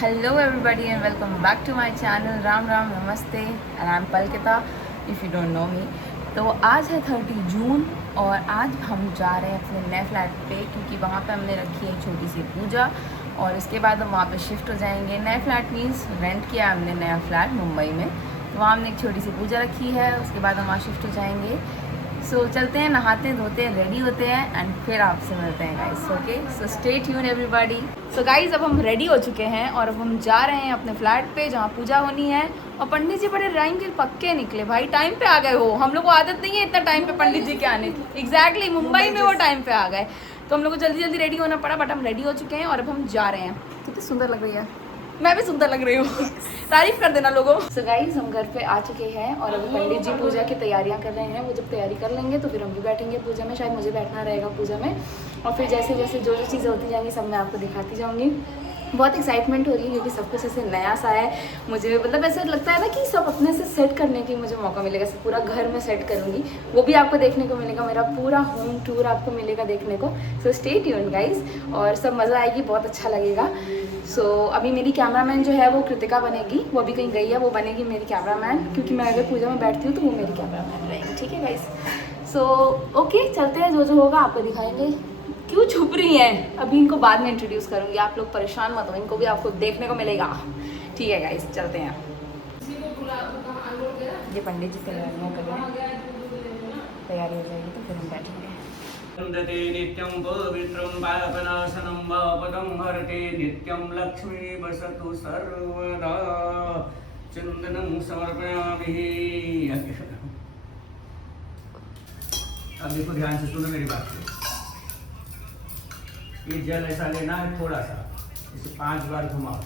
Hello everybody and welcome back to my channel Ram Ram नमस्ते and I'm पलकिता if you don't know me। तो आज है 30 जून और आज हम जा रहे हैं अपने नए फ्लैट पे क्योंकि वहाँ पे हमने रखी है एक छोटी सी पूजा और इसके बाद हम वहाँ पे शिफ्ट हो जाएंगे। नए फ्लैट मीन्स रेंट किया हमने नया फ्लैट मुंबई में, तो वहाँ हमने एक छोटी सी पूजा रखी है। उसके बाद हम वहाँ शिफ्ट हो जाएंगे। सो चलते हैं, नहाते हैं, धोते हैं, रेडी होते हैं एंड फिर आपसे मिलते हैं guys. Okay, so stay tune everybody. So guys अब हम रेडी हो चुके हैं और अब हम जा रहे हैं अपने फ्लैट पे जहाँ पूजा होनी है। और पंडित जी बड़े टाइम के पक्के निकले भाई, टाइम पे आ गए हो। हम लोग को आदत नहीं है इतना टाइम पे पंडित जी के आने की। एग्जैक्टली मुंबई में वो टाइम पे आ गए, तो हम लोग को जल्दी जल्दी रेडी होना पड़ा, बट हम रेडी हो चुके हैं और अब हम जा रहे हैं। कितनी सुंदर लग रही है, मैं भी सुंदर लग रही हूँ। तारीफ कर देना लोगों। सो गाइस हम घर पे आ चुके हैं और अभी पंडित जी पूजा की तैयारियां कर रहे हैं। वो जब तैयारी कर लेंगे तो फिर हम भी बैठेंगे पूजा में। शायद मुझे बैठना रहेगा पूजा में और फिर जैसे जैसे जो जो चीज़ें होती जाएंगी सब मैं आपको दिखाती जाऊँगी। बहुत एक्साइटमेंट हो रही है क्योंकि सब कुछ ऐसे नया सा है। मुझे मतलब ऐसे लगता है ना कि सब अपने से सेट करने की मुझे मौका मिलेगा। सब पूरा घर में सेट करूँगी, वो भी आपको देखने को मिलेगा। मेरा पूरा होम टूर आपको मिलेगा देखने को। सो स्टे ट्यून्ड गाइस और सब मज़ा आएगी, बहुत अच्छा लगेगा। सो अभी मेरी कैमरामैन जो है वो कृतिका बनेगी, वो अभी कहीं गई है, वो बनेगी मेरी कैमरामैन क्योंकि मैं अगर पूजा में बैठती हूँ तो वो मेरी कैमरामैन रहेगी। ठीक है गाइस, सो ओके चलते हैं, जो जो होगा आपको दिखाएंगे। क्यों छुप रही हैं, अभी इनको बाद में इंट्रोड्यूस करूँगी। आप लोग परेशान मत हो, इनको भी आपको देखने को मिलेगा। ठीक है गाइस चलते हैं। ये पंडित जी तैयारियाँ कर रहे हैं, तैयारी हो जाएगी तो फिर हम बैठेंगे। वन्दते नित्यं पवित्रं पापनाशनं पदं हरते नित्यं लक्ष्मी वसतु सर्वदा। चन्दनं समर्पयामि। अब देखो ध्यान से सुनो मेरी बात को। ये जल ऐसा लेना है थोड़ा सा, इसे 5 बार घुमाओ।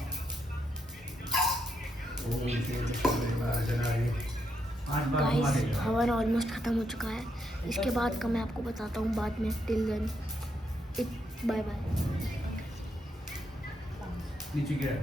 हवन ऑलमोस्ट ख़त्म हो चुका है। इसके बाद का मैं आपको बताता हूँ बाद में। Till then bye bye. नीचे गिरा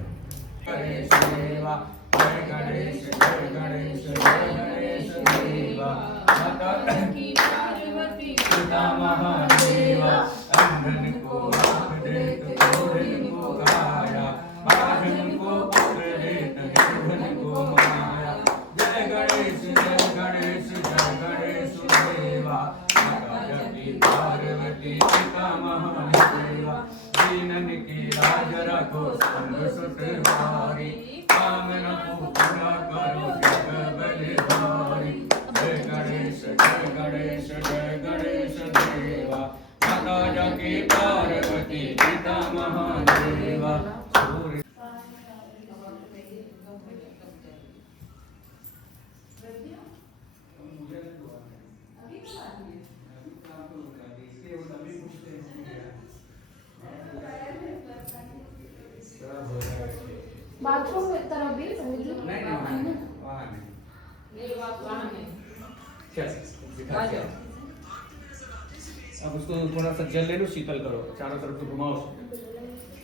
गणेश देवा, जय गणेश, जय गणेश, जय गणेश देवा। माता की पार्वती पिता महादेवा, अंधन को आँख देत, कोढ़न को काया, बाझन को पुत्र देत, निर्धन को माया। जय गणेश, जय गणेश, जय गणेश देवा। माता की पार्वती पिता महादेवा, दीनन की लाज रखो संग सुत हारी, कामना को पूरा करो जग बलिहारी। जय गणेश, जय गणेश, जय गणेश देवा। माता की पार्वती पिता महादेवा। बाथरूम में तरफ भी अब उसको थोड़ा सा जल ले लो, शीतल करो, चारों तरफ से घुमाओ।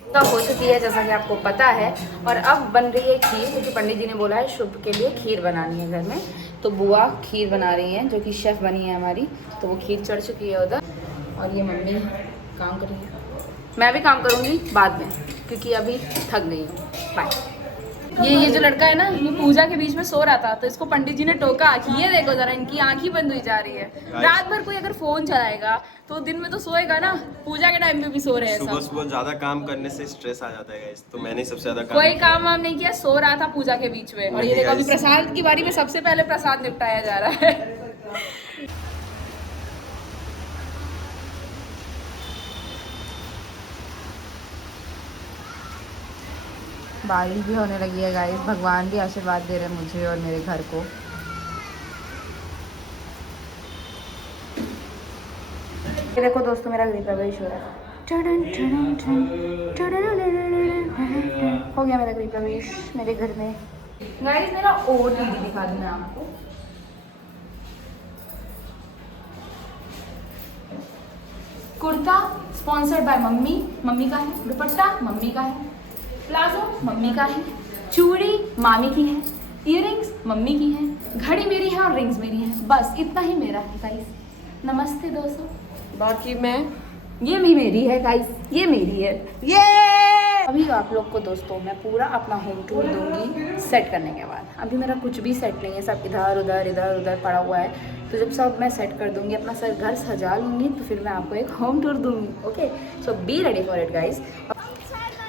तब हो चुकी है जैसा कि आपको पता है और अब बन रही है खीर क्योंकि पंडित जी ने बोला है शुभ के लिए खीर बनानी है घर में। तो बुआ खीर बना रही हैं जो कि शेफ़ बनी है हमारी, तो वो खीर चढ़ चुकी है उधर और ये मम्मी काम कर रही है। मैं भी काम करूँगी बाद में क्योंकि अभी थक गई हूँ। बाय। ये जो लड़का है ना, ये पूजा के बीच में सो रहा था तो इसको पंडित जी ने टोका कि ये देखो जरा इनकी आँख ही बंद हुई जा रही है। रात भर कोई अगर फोन चलाएगा तो दिन में तो सोएगा ना, पूजा के टाइम पे भी सो रहे हैं। सुबह सुबह ज्यादा काम करने से स्ट्रेस आ जाता है गाइस, तो मैंने सबसे ज्यादा कोई काम वाम नहीं किया, सो रहा था पूजा के बीच में। और ये देखो अभी प्रसाद की बारी में सबसे पहले प्रसाद निपटाया जा रहा है। बारिश भी होने लगी है गाइस, भगवान भी आशीर्वाद दे रहे हैं मुझे और मेरे घर को। ये देखो दोस्तों मेरा गृह प्रवेश हो रहा है। हो गया मेरा गृह प्रवेश मेरे घर में। गाइस मेरा और दीदी दिखा दूँ मैं आपको। Kurta sponsored by mummy, mummy का है। दुपट्टा मम्मी का है। प्लाजो मम्मी का है। चूड़ी मामी की है। इयररिंग्स मम्मी की है। घड़ी मेरी है और रिंग्स मेरी है। बस इतना ही मेरा है गाइस। नमस्ते दोस्तों। बाकी मैं ये भी मेरी है गाइस, ये मेरी है। ये अभी आप लोग को दोस्तों मैं पूरा अपना होम टूर दूंगी सेट करने के बाद। अभी मेरा कुछ भी सेट नहीं है, सब इधर उधर पड़ा हुआ है। तो जब सब मैं सेट कर दूंगी, अपना सर घर सजा लूँगी, तो फिर मैं आपको एक होम टूर दूंगी। Okay, so be ready for it guys.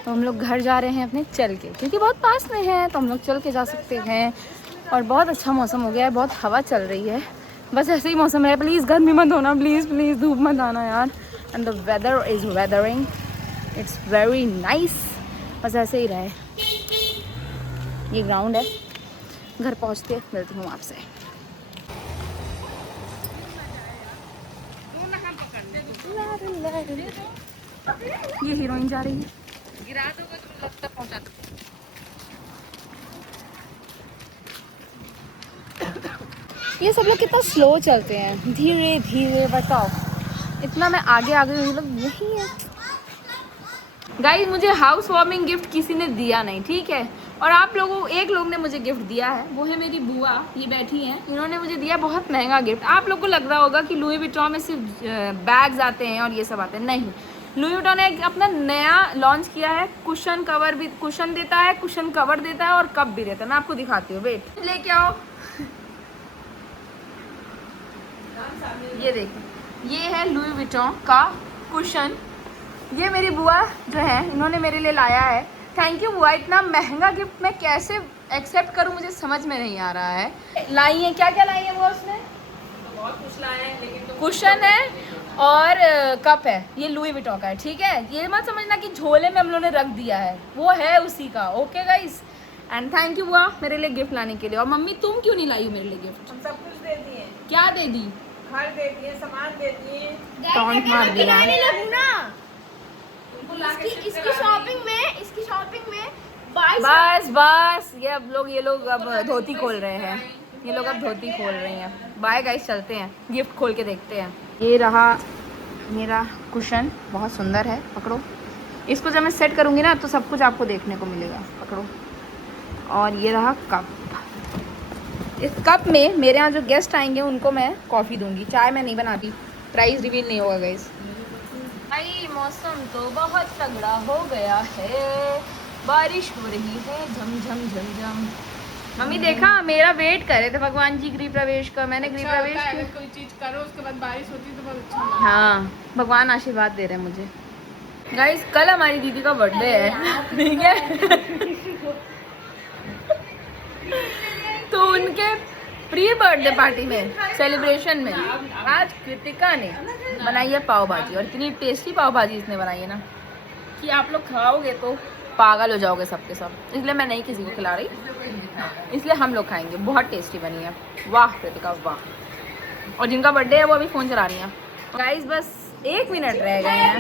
तो हम लोग घर जा रहे हैं अपने चल के, क्योंकि बहुत पास में है तो हम लोग चल के जा सकते हैं। और बहुत अच्छा मौसम हो गया है, बहुत हवा चल रही है। बस ऐसे ही मौसम है, प्लीज़ गर्मी मत होना, प्लीज़ प्लीज़ धूप मत आना यार। And the weather is weathering, it's very nice. बस ऐसे ही रहे। ये ग्राउंड है, घर पहुँचते मिलती हूँ आपसे। ये हीरोइन जा रही है, गिरा दोगे तो लगता पहुँचा दो। ये सब लोग कितना स्लो चलते हैं, धीरे धीरे। बताओ, इतना मैं आगे ये लोग यही है। गाइस, मुझे हाउस वार्मिंग गिफ्ट किसी ने दिया नहीं, ठीक है। और आप लोगों, एक लोग ने मुझे गिफ्ट दिया है, वो है मेरी बुआ, ये बैठी हैं। इन्होंने मुझे दिया बहुत महंगा गिफ्ट। आप लोग को लग रहा होगा कि लुई विटॉन में सिर्फ बैग्स आते हैं और ये सब आते हैं, नहीं। लुई विटॉन ने अपना नया लॉन्च किया है, कुशन कवर भी, कुशन देता है, कुशन कवर देता है और कप भी देता है। मैं आपको दिखाती हूँ, वेट, लेके आओ। ये देखिए, ये है लुई विटॉन का कुशन। ये मेरी बुआ जो है, इन्होंने मेरे लिए लाया है। थैंक यू बुआ, इतना महंगा गिफ्ट मैं कैसे एक्सेप्ट करूं, मुझे समझ में नहीं आ रहा है। लाई है, क्या क्या लाई है वो उसने? बहुत कुछ लाया है, लेकिन तो कुशन है और कप है। ये लुई विटॉन का है, ठीक है। ये मत समझना कि झोले में हम लोगों ने रख दिया है, वो है उसी का। Okay guys, and thank you बुआ मेरे लिए गिफ्ट लाने के लिए। और मम्मी, तुम क्यों नहीं लाई हो मेरे लिए गिफ्ट? हम सब कुछ दे दिए, क्या दे दी? घर दे दिए, सामान दे दिए। टॉन्ट मार दिया। इसकी शॉपिंग में बस ये लोग अब धोती खोल रहे हैं। ये लोग अब धोती खोल रहे हैं। बाय गाइस, चलते हैं, गिफ्ट खोल के देखते हैं। ये रहा मेरा कुशन, बहुत सुंदर है। पकड़ो इसको, जब मैं सेट करूँगी ना तो सब कुछ आपको देखने को मिलेगा। पकड़ो। और ये रहा कप। इस कप में मेरे यहाँ जो गेस्ट आएंगे उनको मैं कॉफ़ी दूंगी, चाय मैं नहीं बनाती। प्राइस रिवील नहीं होगा गाइस। भाई मौसम तो बहुत तगड़ा हो गया है, बारिश हो रही है झम झम झम झम। मम्मी देखा, मेरा वेट कर रहे थे भगवान जी गृह प्रवेश का। मैंने गृह प्रवेश किया। कोई चीज करो उसके बाद बारिश होती तो बहुत अच्छा लगता है। हाँ, भगवान आशीर्वाद दे रहे हैं मुझे। गाइस, कल हमारी दीदी का बर्थडे है, ठीक है। तो उनके प्री बर्थडे पार्टी में, सेलिब्रेशन में, आज कृतिका ने बनाई है पाव भाजी। और इतनी टेस्टी पाव भाजी इसने बनाई है ना कि आप लोग खाओगे तो पागल हो जाओगे सबके सब। इसलिए मैं नहीं किसी को खिला रही, इसलिए हम लोग खाएंगे। बहुत टेस्टी बनी है। वाह कृतिका वाह। और जिनका बर्थडे है वो अभी फ़ोन चला रही हैं। गाइस, बस 1 मिनट रह गए हैं।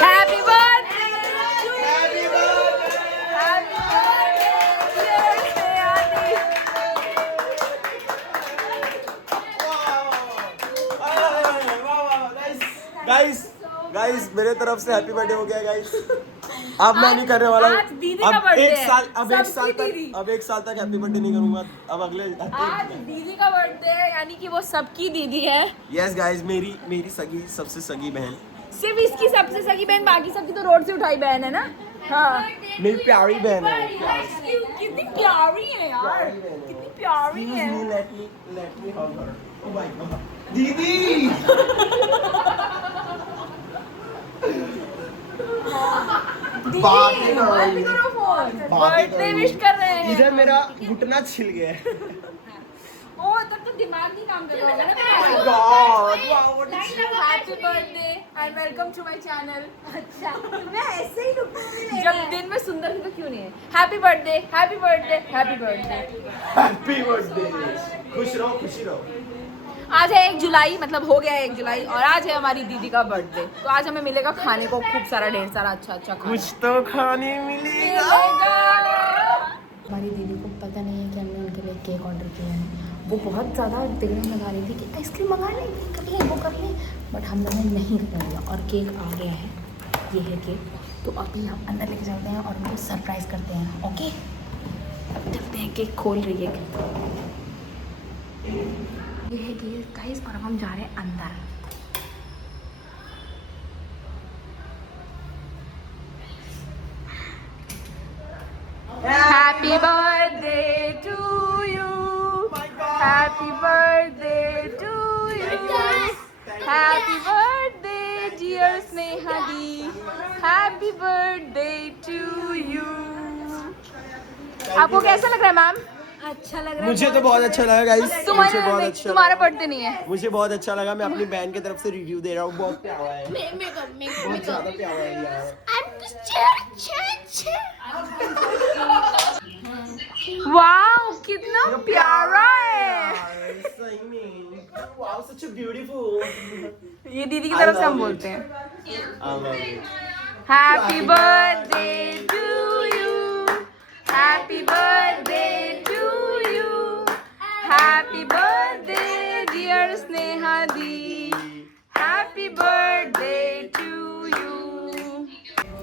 हैप्पी बर्थडे, गाइस मेरे तरफ से हैप्पी बर्थडे हो गया गाइस। अब मैं नहीं करने वाला हूँ। आज दीदी का बर्थडे है। अब एक साल तक हैप्पी बर्थडे नहीं करूंगा। अब अगले आज दीदी का बर्थडे है, यानी कि वो सबकी दीदी है। यस गाइस, मेरी सगी, सबसे सगी बहन। सिर्फ इसकी सबसे सगी बहन, बाकी सबकी तो रोड से उठाई बहन है ना। हाँ, मेरी प्यारी बहन है। कितनी प्यारी है यार, कितनी प्यारी है। Let me hug her. Oh my God. दीदी बातें करो फोन, बर्थडे विश कर रहे हैं। इधर मेरा घुटना छिल गया है। ओ, तब तो दिमाग नहीं काम कर रहा होगा ना। God, wow, what is happy birthday and welcome to my channel. अच्छा, मैं ऐसे ही रुकूंगी। जब दिन में सुंदर थी तो क्यों नहीं है। Happy birthday, happy birthday, happy birthday, happy birthday. खुश रहो, खुशी रहो। आज है 1 जुलाई, मतलब हो गया है 1 जुलाई, और आज है हमारी दीदी का बर्थडे। तो आज हमें मिलेगा खाने को खूब सारा, ढेर सारा अच्छा खाना। कुछ तो खाने मिलेगा। हमारी दीदी को पता नहीं है कि हमने उनके लिए केक ऑर्डर किया है। वो बहुत ज़्यादा दिल में लगा रही थी कि आइसक्रीम मंगा लें, कर लें, वो कर लें, बट हम लोगों ने नहीं कर लिया। और केक आ गया है, ये है केक। तो अभी हम अंदर लेके चलते हैं और उनको सरप्राइज़ करते हैं। ओके, अब चलते हैं। केक खोल रही है, ये है केक गाइस, और अब हम जा रहे हैं अंदर। Happy birthday to you. Happy birthday to you. Happy birthday dear Sneha di. Happy birthday to you. आपको कैसा लग रहा है मैम? अच्छा लग रहा है। मुझे तो बहुत अच्छा लगा गाइस, मुझे बहुत अच्छा तुम्हारा लगा। बर्थडे नहीं है। मुझे बहुत अच्छा लगा। मैं अपनी बहन की तरफ से रिव्यू दे रहा हूँ। बहुत प्यारा है, मेकअप बहुत ज्यादा प्यारा है यार। वाओ कितना प्यारा है। सही में, वाओ सच ब्यूटीफुल। ये दीदी की तरफ से हम बोलते हैं I love it. Happy birthday to you. Happy birthday to you. Happy birthday dear Sneha दी। Happy birthday to you.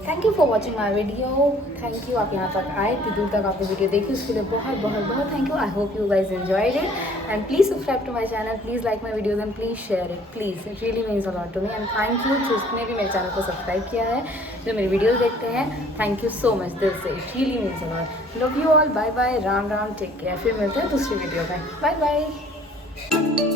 Thank you for watching my video. Thank you आप यहाँ तक आए, इतनी दूर तक आपने वीडियो देखी, उसके लिए बहुत बहुत बहुत thank you. I hope you guys enjoyed it and please subscribe to my channel, please like my videos and please share it please. It really means a lot to me and thank you जिसने भी मेरे channel को subscribe किया है, जो मेरी videos देखते हैं। थैंक यू सो मच दिल से। It really means a lot. Love you all. Bye bye. Ram Ram. Take care. फिर मिलते हैं दूसरी वीडियो में। Bye bye.